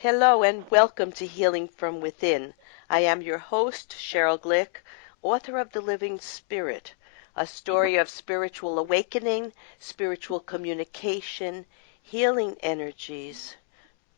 Hello and welcome to Healing from Within. I am your host, Sheryl Glick, author of The Living Spirit, a story of spiritual awakening, spiritual communication, healing energies,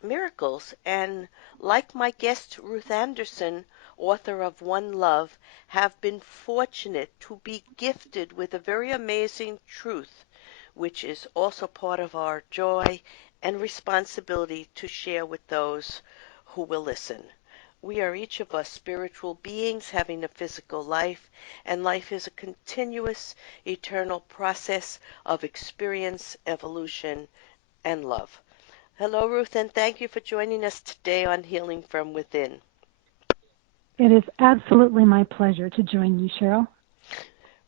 miracles, and like my guest Ruth Anderson, author of One Love, have been fortunate to be gifted with a very amazing truth, which is also part of our joy and responsibility to share with those who will listen. We are each of us spiritual beings having a physical life, and life is a continuous, eternal process of experience, evolution, and love. Hello, Ruth, and thank you for joining us today on Healing from Within. It is absolutely my pleasure to join you, Sheryl.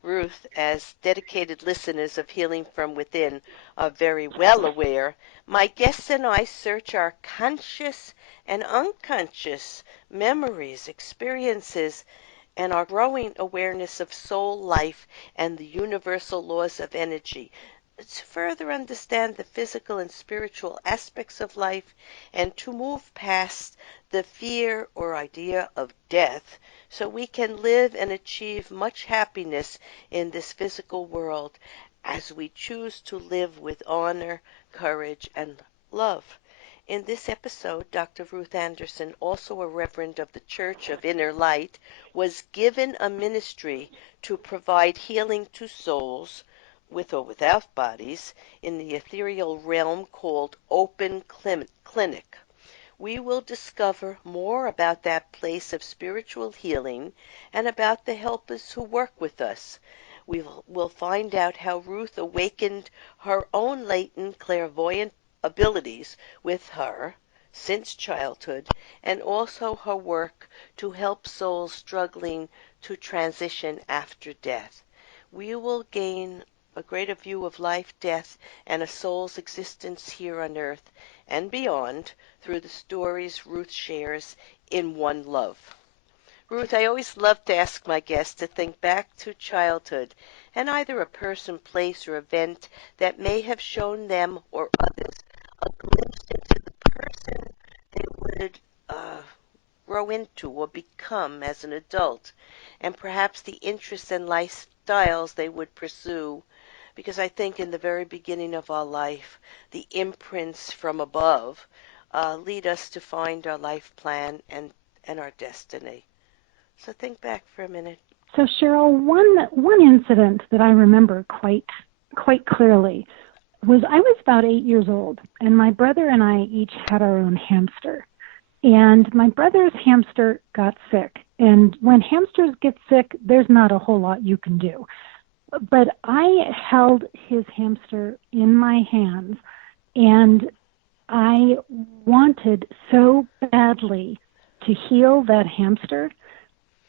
Ruth, as dedicated listeners of Healing from Within, are very well aware, my guests and I search our conscious and unconscious memories, experiences, and our growing awareness of soul life and the universal laws of energy to further understand the physical and spiritual aspects of life and to move past the fear or idea of death so we can live and achieve much happiness in this physical world as we choose to live with honor, courage, and love. In this episode, Dr. Ruth Anderson, also a Reverend of the Church of Inner Light, was given a ministry to provide healing to souls, with or without bodies, in the ethereal realm called Open Clinic. We will discover more about that place of spiritual healing and about the helpers who work with us. We'll find out how Ruth awakened her own latent clairvoyant abilities with her since childhood, and also her work to help souls struggling to transition after death. We will gain a greater view of life, death, and a soul's existence here on earth and beyond through the stories Ruth shares in One Love. Ruth, I always love to ask my guests to think back to childhood and either a person, place, or event that may have shown them or others a glimpse into the person they would grow into or become as an adult, and perhaps the interests and lifestyles they would pursue. Because I think in the very beginning of our life, the imprints from above lead us to find our life plan and our destiny. So think back for a minute. So, Sheryl, one incident that I remember quite clearly was I was about 8 years old, and my brother and I each had our own hamster. And my brother's hamster got sick. And when hamsters get sick, there's not a whole lot you can do. But I held his hamster in my hands, and I wanted so badly to heal that hamster.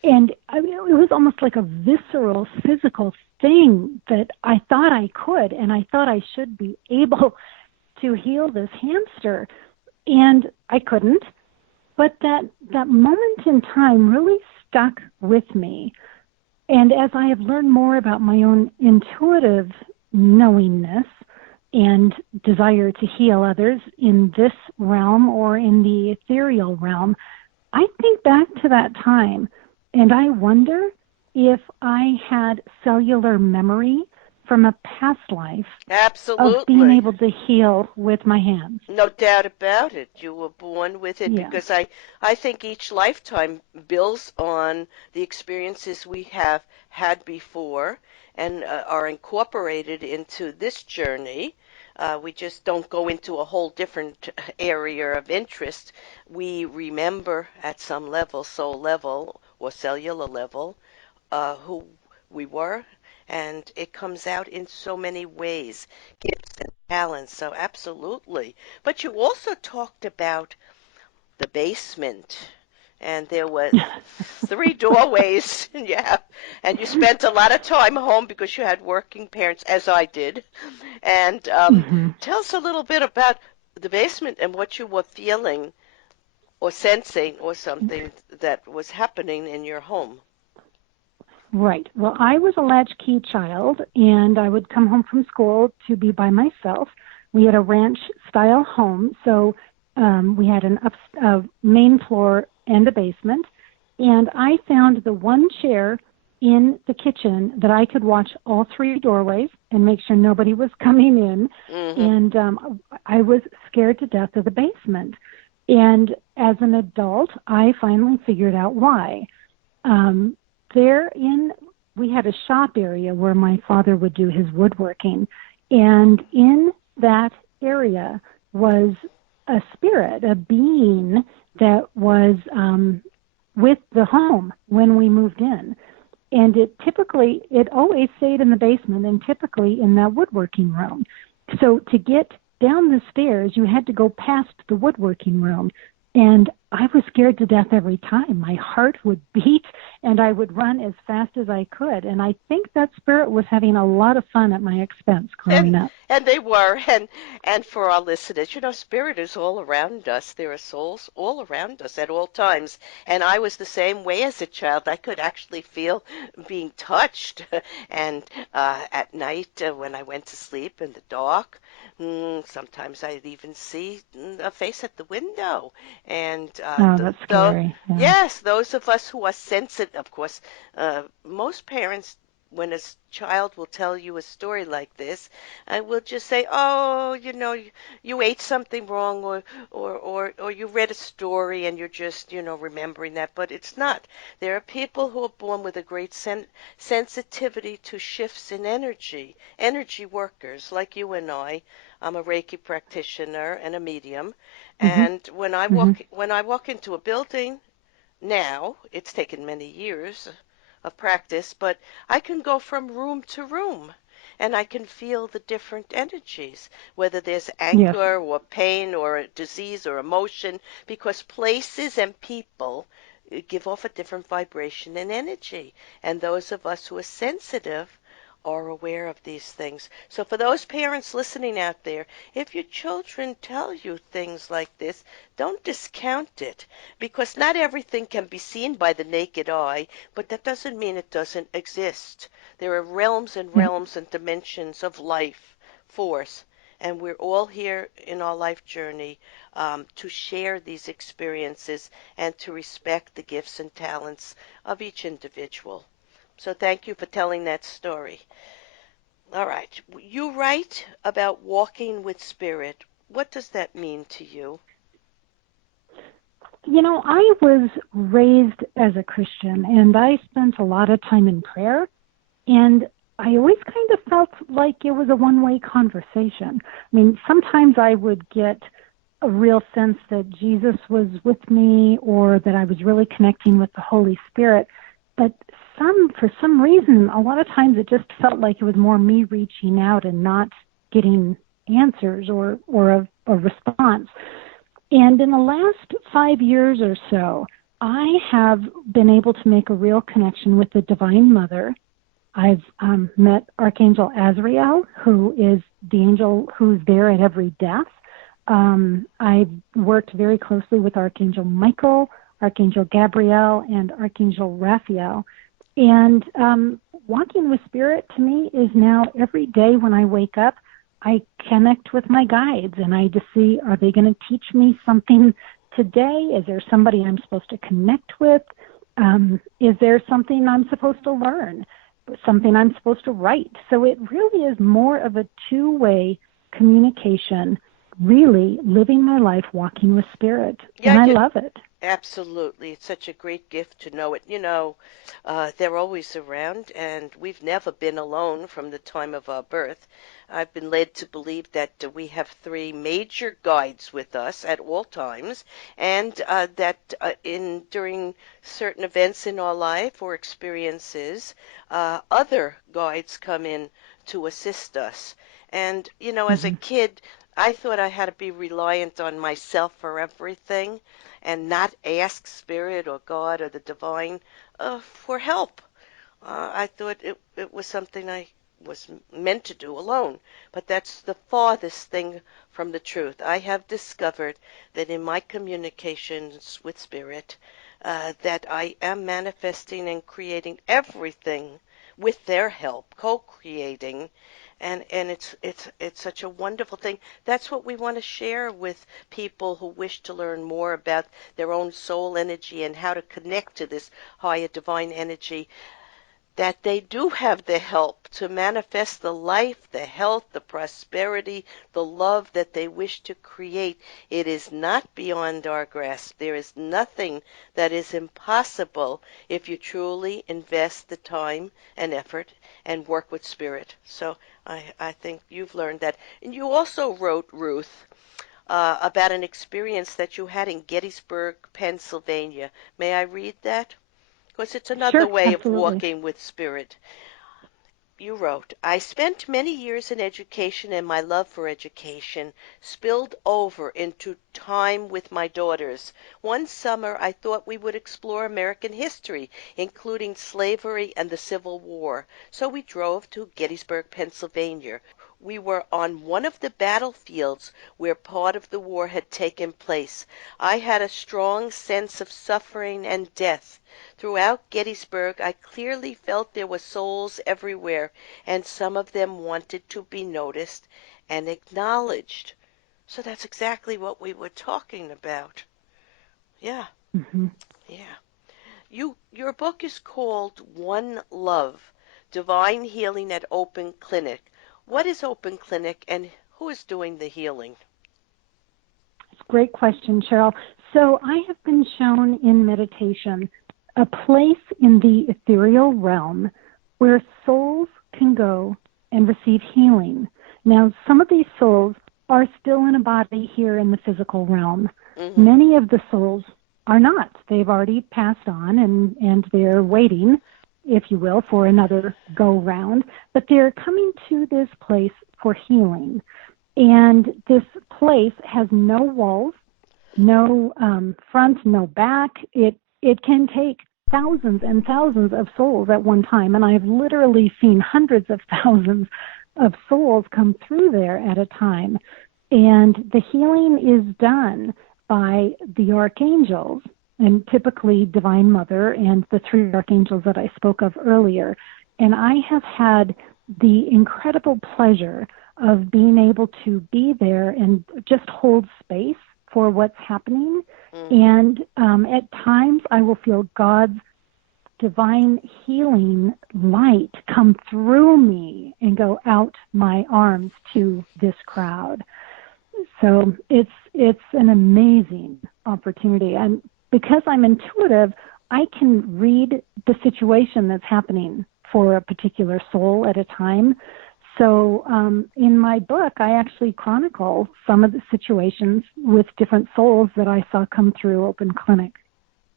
And it was almost like a visceral, physical thing that I thought I could, and I thought I should be able to heal this hamster. And I couldn't. But that moment in time really stuck with me. And as I have learned more about my own intuitive knowingness and desire to heal others in this realm or in the ethereal realm, I think back to that time and I wonder if I had cellular memory from a past life of being Absolutely. able to heal with my hands. No doubt about it. You were born with it Yeah. because I think each lifetime builds on the experiences we have had before and are incorporated into this journey. We just don't go into a whole different area of interest. We remember at some level, soul level or cellular level, who we were, and it comes out in so many ways, gifts and talents. So absolutely. But you also talked about the basement, and there were three doorways, and you spent a lot of time home because you had working parents, as I did. And Mm-hmm. tell us a little bit about the basement and what you were feeling or sensing or something that was happening in your home. Right. Well, I was a latchkey child, and I would come home from school to be by myself. We had a ranch-style home, so We had a main floor and a basement, and I found the one chair in the kitchen that I could watch all three doorways and make sure nobody was coming in. Mm-hmm. And I was scared to death of the basement. And as an adult, I finally figured out why. We had a shop area where my father would do his woodworking. And in that area was a spirit, a being that was with the home when we moved in. And it always stayed in the basement and typically in that woodworking room. So to get down the stairs, you had to go past the woodworking room. And I was scared to death every time. My heart would beat and I would run as fast as I could. And I think that spirit was having a lot of fun at my expense growing up. And they were, and for our listeners, spirit is all around us. There are souls all around us at all times. And I was the same way as a child. I could actually feel being touched. And at night, when I went to sleep in the dark, sometimes I'd even see a face at the window. And Oh, that's scary. Yeah. yes, those of us who are sensitive, of course, most parents, when a child will tell you a story like this, I will just say, "Oh, you ate something wrong, or you read a story and you're just, remembering that." But it's not. There are people who are born with a great sensitivity to shifts in energy workers like you and I. I'm a Reiki practitioner and a medium, Mm-hmm. and when I Mm-hmm. walk into a building now, it's taken many years of practice, but I can go from room to room and I can feel the different energies, whether there's Yes. anger or pain or a disease or emotion, because places and people give off a different vibration and energy. And those of us who are sensitive are aware of these things. So for those parents listening out there, if your children tell you things like this, don't discount it, because not everything can be seen by the naked eye, but that doesn't mean it doesn't exist. There are realms and Yeah. realms and dimensions of life force, and we're all here in our life journey to share these experiences and to respect the gifts and talents of each individual. So thank you for telling that story. All right. You write about walking with spirit. What does that mean to you? I was raised as a Christian and I spent a lot of time in prayer. And I always kind of felt like it was a one-way conversation. I mean, sometimes I would get a real sense that Jesus was with me or that I was really connecting with the Holy Spirit. But for some reason, a lot of times it just felt like it was more me reaching out and not getting answers or a response. And in the last 5 years or so, I have been able to make a real connection with the Divine Mother. I've met Archangel Azrael, who is the angel who's there at every death. I've worked very closely with Archangel Michael, Archangel Gabriel, and Archangel Raphael. And walking with spirit to me is now every day when I wake up, I connect with my guides and I just see, are they going to teach me something today? Is there somebody I'm supposed to connect with? Is there something I'm supposed to learn? Something I'm supposed to write? So it really is more of a two-way communication, really living my life walking with spirit. Yeah, And I love it. absolutely. It's such a great gift to know it. They're always around, and we've never been alone from the time of our birth. I've been led to believe that we have three major guides with us at all times, and that during certain events in our life or experiences, other guides come in to assist us. And, as a Mm-hmm. kid, I thought I had to be reliant on myself for everything and not ask Spirit or God or the divine for help. I thought it was something I was meant to do alone, but that's the farthest thing from the truth. I have discovered that in my communications with Spirit, that I am manifesting and creating everything with their help, co-creating, and it's such a wonderful thing. That's what we want to share with people who wish to learn more about their own soul energy and how to connect to this higher divine energy, that they do have the help to manifest the life, the health, the prosperity, the love that they wish to create. It is not beyond our grasp. There is nothing that is impossible if you truly invest the time and effort and work with spirit. So I think you've learned that. And you also wrote, Ruth, about an experience that you had in Gettysburg, Pennsylvania. May I read that? Because it's another Sure, way of absolutely. walking with spirit. You wrote, I spent many years in education, and my love for education spilled over into time with my daughters. One summer I thought we would explore American history, including slavery and the Civil War. So we drove to Gettysburg, Pennsylvania. We were on one of the battlefields where part of the war had taken place. I had a strong sense of suffering and death. Throughout Gettysburg I clearly felt there were souls everywhere, and some of them wanted to be noticed and acknowledged. So that's exactly what we were talking about. Yeah, Hmm. yeah. Your book is called One Love: Divine Healing at Open Clinic. What is Open Clinic and who is doing the healing? Great question, Cheryl. So I have been shown in meditation a place in the ethereal realm where souls can go and receive healing. Now, some of these souls are still in a body here in the physical realm. Mhm. Many of the souls are not. They've already passed on and they're waiting, if you will, for another go round. But they're coming to this place for healing. And this place has no walls, no front, no back. It can take thousands and thousands of souls at one time, and I've literally seen hundreds of thousands of souls come through there at a time. And the healing is done by the archangels, and typically Divine Mother and the three archangels that I spoke of earlier. And I have had the incredible pleasure of being able to be there and just hold space for what's happening. Mhm. And at times I will feel God's divine healing light come through me and go out my arms to this crowd. So it's an amazing opportunity. And because I'm intuitive, I can read the situation that's happening for a particular soul at a time. So in my book, I actually chronicle some of the situations with different souls that I saw come through Open Clinic.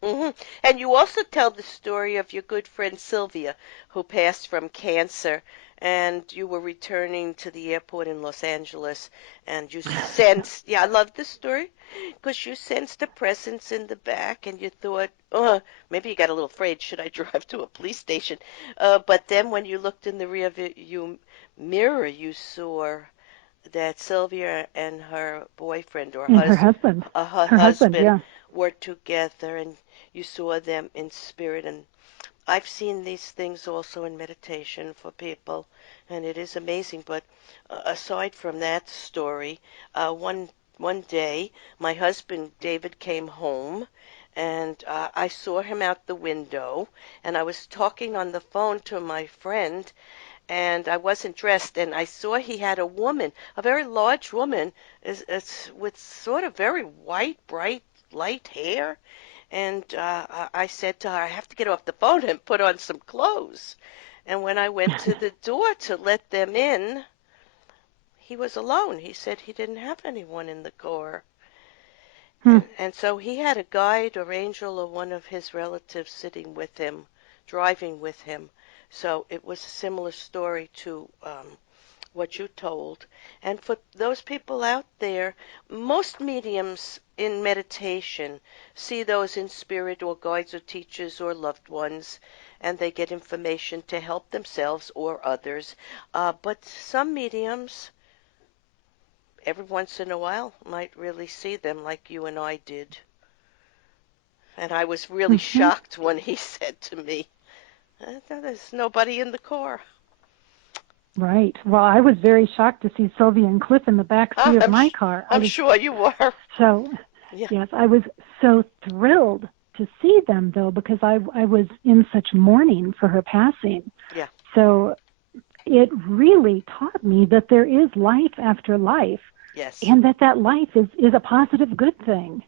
Mhm. And you also tell the story of your good friend Sylvia, who passed from cancer, and you were returning to the airport in Los Angeles, and you sensed, yeah, I love this story, because you sensed a presence in the back, and you thought, maybe you got a little afraid, should I drive to a police station? But then when you looked in the rear view mirror, you saw that Sylvia and her boyfriend or And her husband. her Her husband, husband yeah. were together, and you saw them in spirit. And I've seen these things also in meditation for people, and it is amazing. But aside from that story, one day my husband David came home, and I saw him out the window, and I was talking on the phone to my friend, and I wasn't dressed, and I saw he had a woman, a very large woman, with sort of very white, bright, light hair. And I said to her, I have to get off the phone and put on some clothes. And when I went to the door to let them in, he was alone. He said he didn't have anyone in the car. Hmm. And so he had a guide or angel or one of his relatives sitting with him, driving with him. So it was a similar story to what you told. And for those people out there, most mediums in meditation see those in spirit or guides or teachers or loved ones, and they get information to help themselves or others. But some mediums, every once in a while, might really see them like you and I did. And I was really Mm-hmm. shocked when he said to me, there's nobody in the car. Right. Well, I was very shocked to see Sylvia and Cliff in the back seat of my car. I'm sure you were. So, Yeah. yes, I was so thrilled to see them, though, because I was in such mourning for her passing. Yeah. So it really taught me that there is life after life, Yes. and that life is a positive, good thing.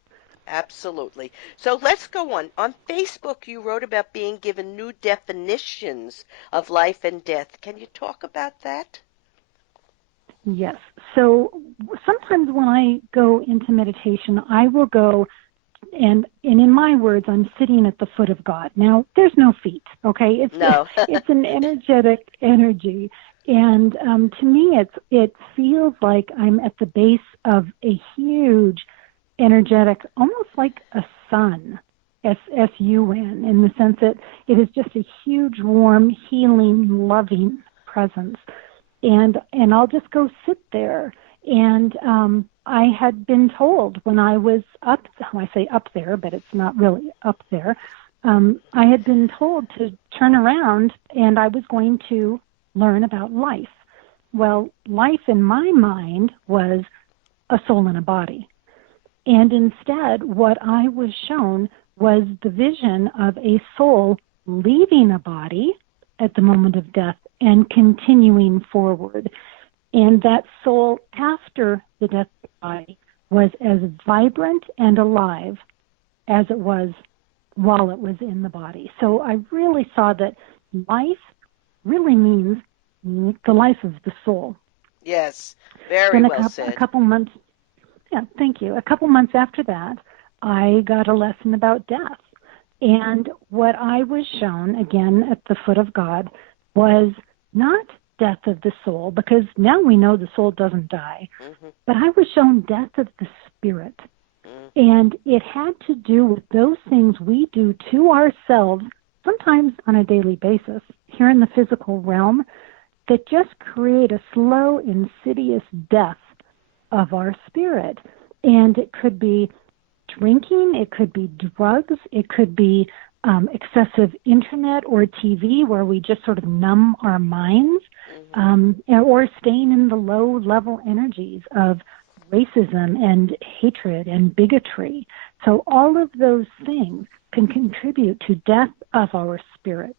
Absolutely. So let's go on. On Facebook, you wrote about being given new definitions of life and death. Can you talk about that? Yes. So sometimes when I go into meditation, I will go and in my words, I'm sitting at the foot of God. Now, there's no feet, okay? No. It's an energetic energy, and to me, it feels like I'm at the base of a huge, energetic, almost like a sun, S-S-U-N, in the sense that it is just a huge, warm, healing, loving presence, and I'll just go sit there. And I had been told when I was up, I say up there, but it's not really up there. I had been told to turn around and I was going to learn about life. Well, life in my mind was a soul and a body. And instead, what I was shown was the vision of a soul leaving a body at the moment of death and continuing forward. And that soul after the death of the body was as vibrant and alive as it was while it was in the body. So I really saw that life really means the life of the soul. Yes, very Then well a said. couple months, yeah, thank you. A couple months after that, I got a lesson about death. And what I was shown, again, at the foot of God, was not death of the soul, because now we know the soul doesn't die, but I was shown death of the spirit. And it had to do with those things we do to ourselves, sometimes on a daily basis, here in the physical realm, that just create a slow, insidious death of our spirit. And it could be drinking, it could be drugs, it could be excessive internet or TV where we just sort of numb our minds, or staying in the low-level energies of racism and hatred and bigotry. So all of those things can contribute to death of our spirit.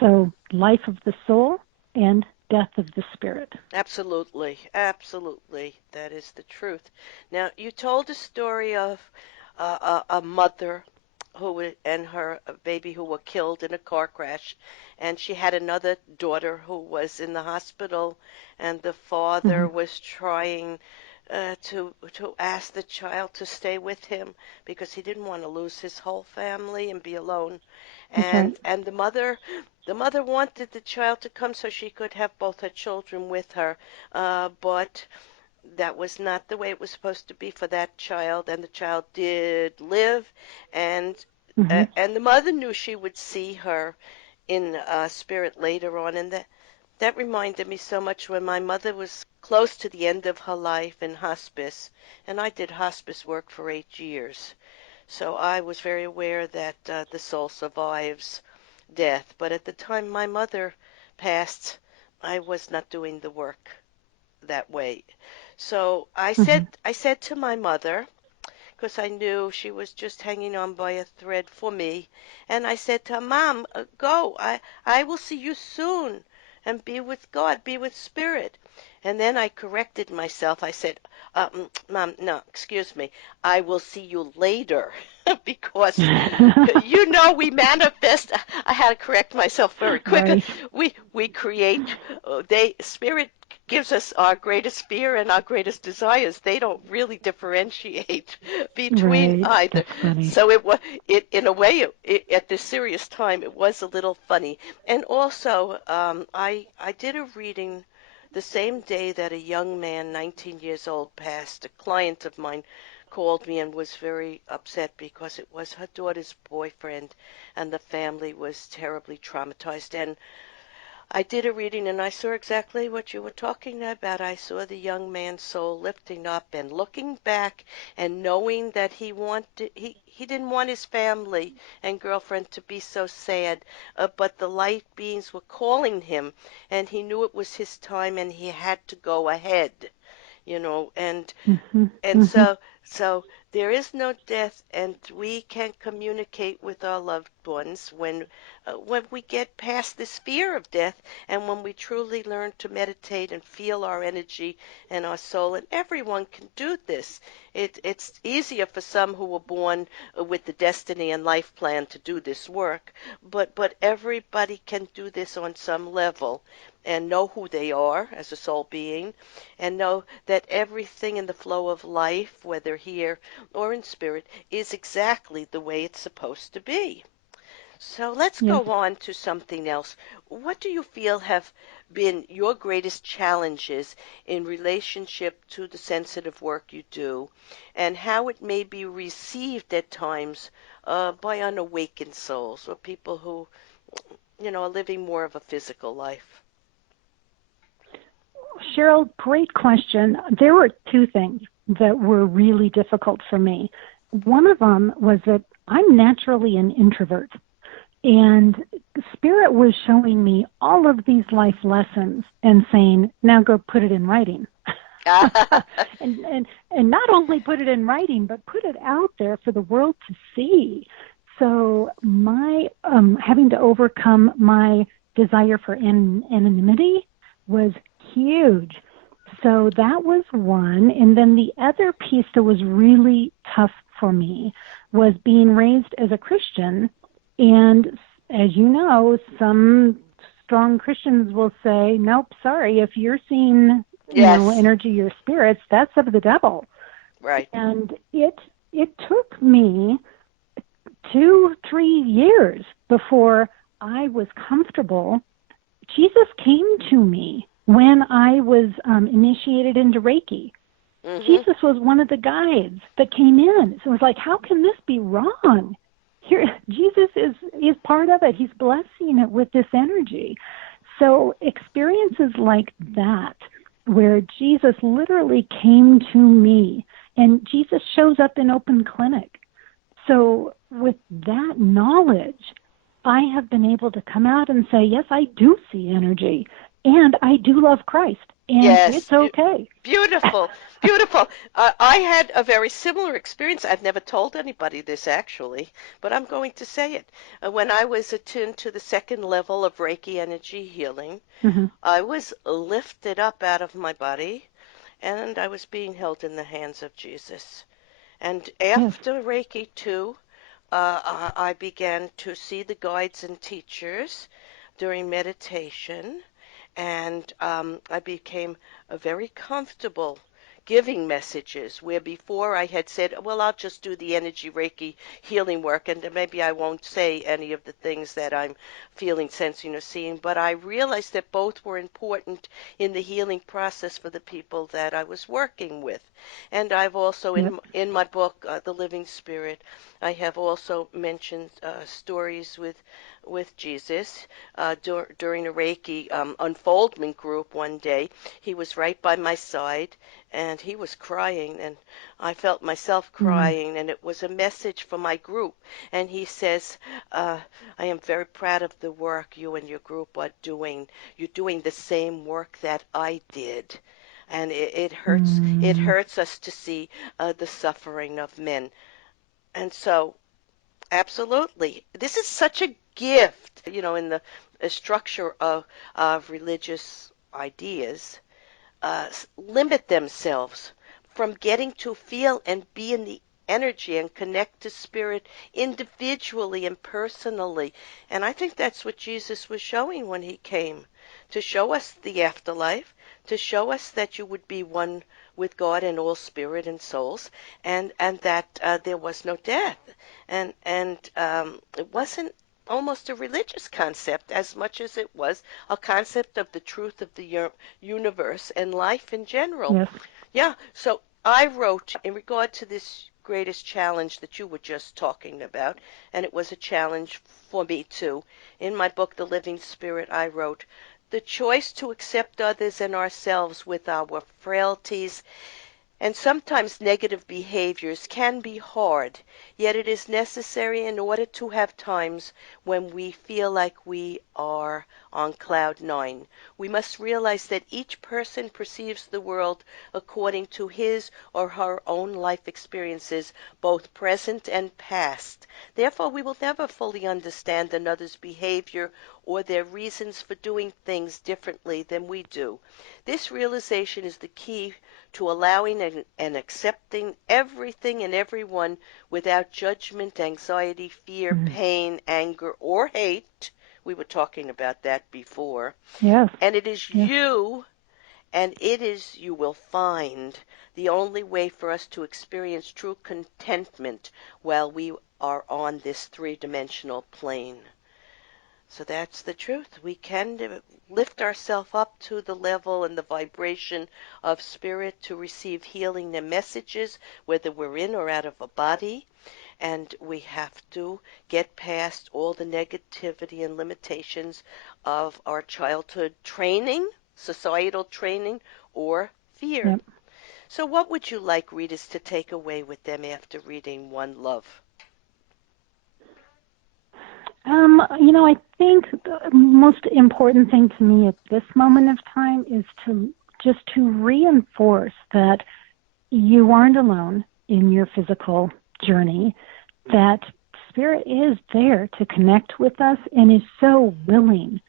So life of the soul and death of the spirit. Absolutely, absolutely. That is the truth. Now, you told a story of a mother and her baby who were killed in a car crash, and she had another daughter who was in the hospital, and the father was trying to ask the child to stay with him because he didn't want to lose his whole family and be alone. That's right. And the mother wanted the child to come so she could have both her children with her, but that was not the way it was supposed to be for that child, and the child did live, and and the mother knew she would see her in spirit later on, and that reminded me so much when my mother was close to the end of her life in hospice, and I did hospice work for 8 years. So I was very aware that the soul survives death. But at the time my mother passed, I was not doing the work that way. So I said to my mother, because I knew she was just hanging on by a thread for me, and I said to her, Mom, go. I will see you soon, and be with God, be with Spirit. And then I corrected myself. I said, Mom, no, excuse me. I will see you later because we manifest. I had to correct myself very quick. Right. We create. They Spirit gives us our greatest fear and our greatest desires. They don't really differentiate between Right. either. That's funny. So it was in a way at this serious time it was a little funny. And also I did a reading the same day that a young man, 19 years old, passed. A client of mine called me and was very upset because it was her daughter's boyfriend, and the family was terribly traumatized. And I did a reading and I saw exactly what you were talking about. I saw the young man's soul lifting up and looking back and knowing that he didn't want his family and girlfriend to be so sad, but the light beings were calling him and he knew it was his time and he had to go ahead, and Mhm. and Mhm. so there is no death, and we can communicate with our loved ones when we get past this fear of death, and when we truly learn to meditate and feel our energy and our soul. And everyone can do this. It's easier for some who were born with the destiny and life plan to do this work, but everybody can do this on some level and know who they are as a soul being and know that everything in the flow of life, whether here or in spirit, is exactly the way it's supposed to be. So let's Yes. go on to something else. What do you feel have been your greatest challenges in relationship to the sensitive work you do, and how it may be received at times by unawakened souls or people who, are living more of a physical life? Cheryl, great question. There were two things that were really difficult for me. One of them was that I'm naturally an introvert, and Spirit was showing me all of these life lessons and saying, now go put it in writing. and not only put it in writing, but put it out there for the world to see. So my having to overcome my desire for anonymity was huge. So that was one. And then the other piece that was really tough for me was being raised as a Christian. And as you know, some strong Christians will say, nope, sorry, if you're seeing, Yes, energy or spirits, that's of the devil. right. And it took me 2-3 years before I was comfortable. Jesus came to me when I was initiated into Reiki. Mhm. Jesus was one of the guides that came in. So it was like, how can this be wrong? Here, Jesus is part of it. He's blessing it with this energy. So experiences like that, where Jesus literally came to me, and Jesus shows up in open clinic. So with that knowledge, I have been able to come out and say, yes, I do see energy, and I do love Christ, and Yes, it's okay. beautiful, beautiful. I had a very similar experience. I've never told anybody this actually, but I'm going to say it. When I was attuned to the second level of Reiki energy healing, Mm-hmm. I was lifted up out of my body and I was being held in the hands of Jesus. And Yes. after Reiki 2, I began to see the guides and teachers during meditation, and I became very comfortable giving messages where before I had said, well, I'll just do the energy Reiki healing work and maybe I won't say any of the things that I'm feeling, sensing, or seeing. But I realized that both were important in the healing process for the people that I was working with. And I've also, Yep. in my book, The Living Spirit, I have also mentioned stories with Jesus during a Reiki unfoldment group one day. He was right by my side and he was crying, and I felt myself Mm. crying, and it was a message for my group. And he says, I am very proud of the work you and your group are doing. You're doing the same work that I did. And it Mm. hurts us to see the suffering of men. And so absolutely. This is such a gift, in the structure of religious ideas, limit themselves from getting to feel and be in the energy and connect to spirit individually and personally. And I think that's what Jesus was showing when he came, to show us the afterlife, to show us that you would be one with God and all spirit and souls, and that there was no death. And it wasn't almost a religious concept as much as it was a concept of the truth of the universe and life in general. Yes. Yeah, so I wrote in regard to this greatest challenge that you were just talking about, and it was a challenge for me too. In my book, The Living Spirit, I wrote, The choice to accept others and ourselves with our frailties and sometimes negative behaviors can be hard, yet it is necessary in order to have times when we feel like we are on cloud nine. We must realize that each person perceives the world according to his or her own life experiences, both present and past. Therefore, we will never fully understand another's behavior or their reasons for doing things differently than we do. This realization is the key to allowing and accepting everything and everyone without judgment, anxiety, fear, Mm. pain, anger, or hate. We were talking about that before. Yes. And it is Yes. you, and it is, you will find, the only way for us to experience true contentment while we are on this three-dimensional plane. So that's the truth. We can lift ourselves up to the level and the vibration of spirit to receive healing and messages, whether we're in or out of a body. And we have to get past all the negativity and limitations of our childhood training, societal training, or fear. Yep. So what would you like readers to take away with them after reading One Love? I think the most important thing to me at this moment of time is to reinforce that you aren't alone in your physical journey, that spirit is there to connect with us and is so willing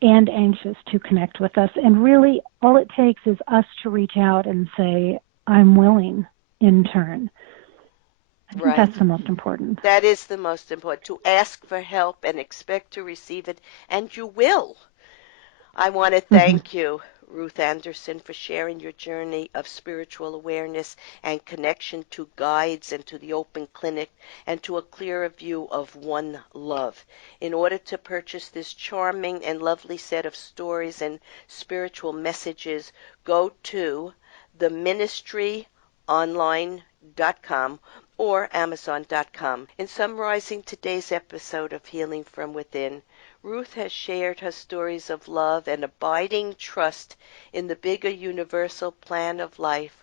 and anxious to connect with us. And really, all it takes is us to reach out and say, I'm willing in turn. I think Right. that's the most important. That is the most important, to ask for help and expect to receive it, and you will. I want to Mm-hmm. thank you, Ruth Anderson, for sharing your journey of spiritual awareness and connection to guides and to the open clinic and to a clearer view of One Love. In order to purchase this charming and lovely set of stories and spiritual messages, go to theministryonline.com or Amazon.com. In summarizing today's episode of Healing from Within, Ruth has shared her stories of love and abiding trust in the bigger universal plan of life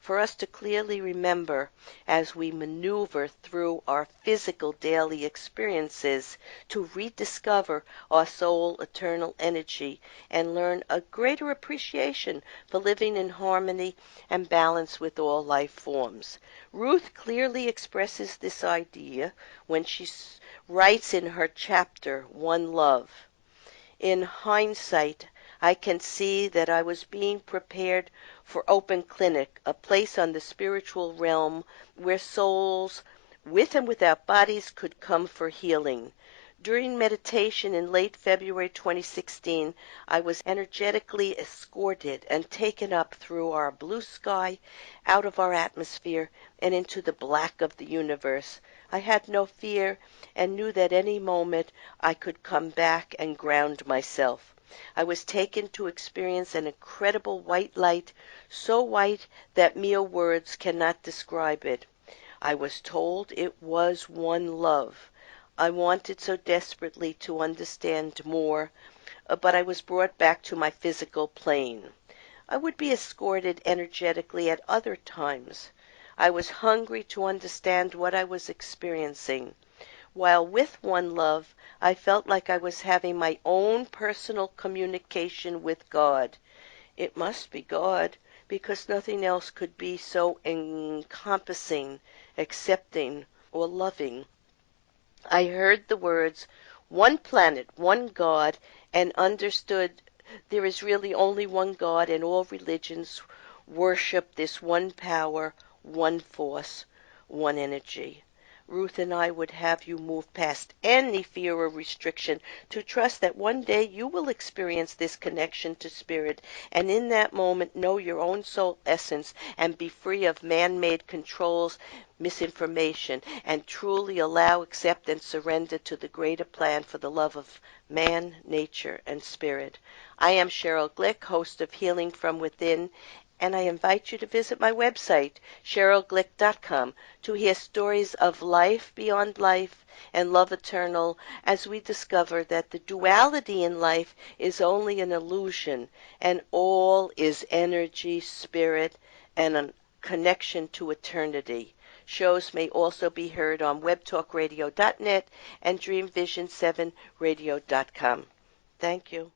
for us to clearly remember as we maneuver through our physical daily experiences to rediscover our soul eternal energy and learn a greater appreciation for living in harmony and balance with all life forms. Ruth clearly expresses this idea when she writes in her chapter, One Love. In hindsight, I can see that I was being prepared for Open Clinic, a place on the spiritual realm where souls with and without bodies could come for healing. During meditation in late February 2016, I was energetically escorted and taken up through our blue sky, out of our atmosphere, and into the black of the universe. I had no fear and knew that any moment I could come back and ground myself. I was taken to experience an incredible white light, so white that mere words cannot describe it. I was told it was One Love. I wanted so desperately to understand more, but I was brought back to my physical plane. I would be escorted energetically at other times. I was hungry to understand what I was experiencing. While with One Love, I felt like I was having my own personal communication with God. It must be God, because nothing else could be so encompassing, accepting, or loving. I heard the words, one planet, one God, and understood there is really only one God, and all religions worship this one power, one force, one energy. Ruth and I would have you move past any fear or restriction to trust that one day you will experience this connection to spirit, and in that moment know your own soul essence and be free of man-made controls, misinformation, and truly allow, accept, and surrender to the greater plan for the love of man, nature, and spirit. I am Sheryl Glick, host of Healing from Within, And I invite you to visit my website, SherylGlick.com, to hear stories of life beyond life and love eternal as we discover that the duality in life is only an illusion and all is energy, spirit, and a connection to eternity. Shows may also be heard on webtalkradio.net and dreamvision7radio.com. Thank you.